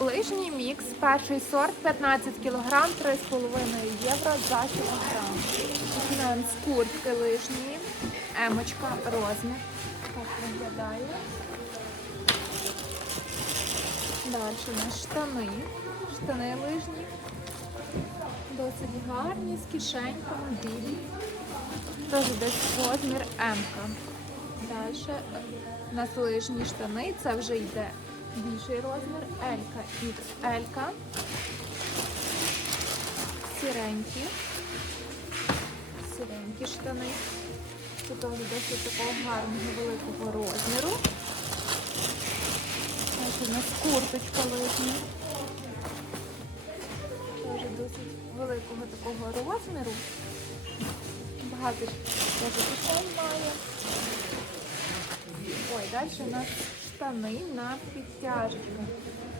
Лижній мікс, перший сорт, 15 кг, 3,5 євро за кілограм. Починаємо з куртки лижньої, емочка, розмір. Так виглядає. Далі у нас штани, штани лижні. Досить гарні, з кишеньками, білі. Теж десь розмір М. Далі у нас лижні штани, це вже йде більший розмір, Елька, XL. Сіренькі. Сіренькі штани. Це теж досить такого гарного великого розміру. Ось у нас курточка лижня. Теж досить великого такого розміру. Багато теж кишень має. Ой, далі у нас штани на підтяжку,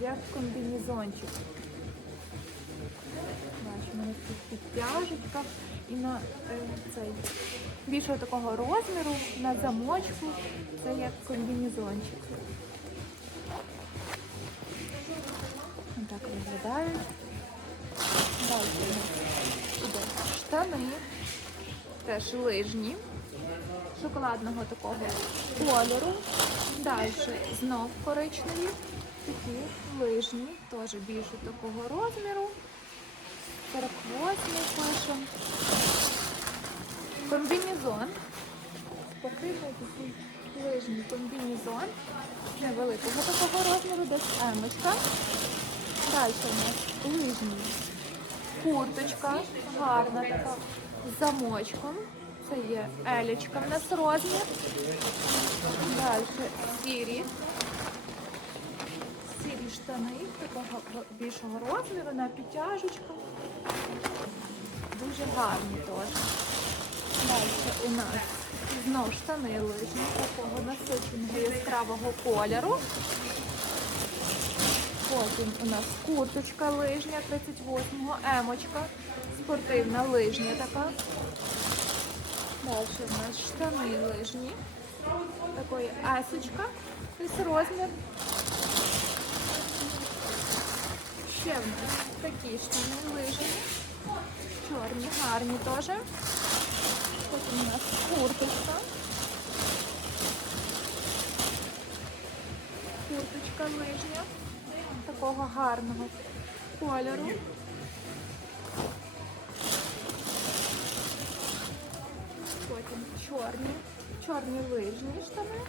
як комбінезончик. Бачимо, у нас тут підтяжечка і на е, цей більшого такого розміру на замочку. Це як комбінезончик. Так виглядають. Далі штани, теж лижні шоколадного такого кольору. Далі знов коричневі, такі лижні, теж більше такого розміру. 48 пишемо. Комбінезон. Покритий такий лижній комбінезон. Невеликого такого розміру, десь емочка. Далі у нас лижні курточка, гарна така, з замочком. Це є елечка в нас розмір. Далі сірі. Сірі штани такого більшого розміру на підтяжечку. Дуже гарні теж. Далі у нас знов штани лижні такого насиченого яскравого кольору. Потім у нас курточка лижня 38-го, емочка, спортивна лижня така. Далі у нас штани лижні. Такої есочка. Ось розмір. Ще в нас такі штани лижні. Чорні, гарні теж. Потім у нас курточка. Курточка лижня. Такого гарного кольору. Чорні, чорні лижні штани.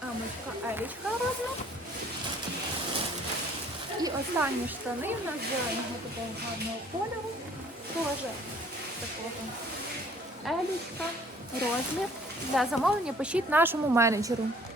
Амочка, елічка розмір. І останні штани у нас зеленого такого гарного кольору. Теж такого елічка, розмір. Для замовлення пишіть нашому менеджеру.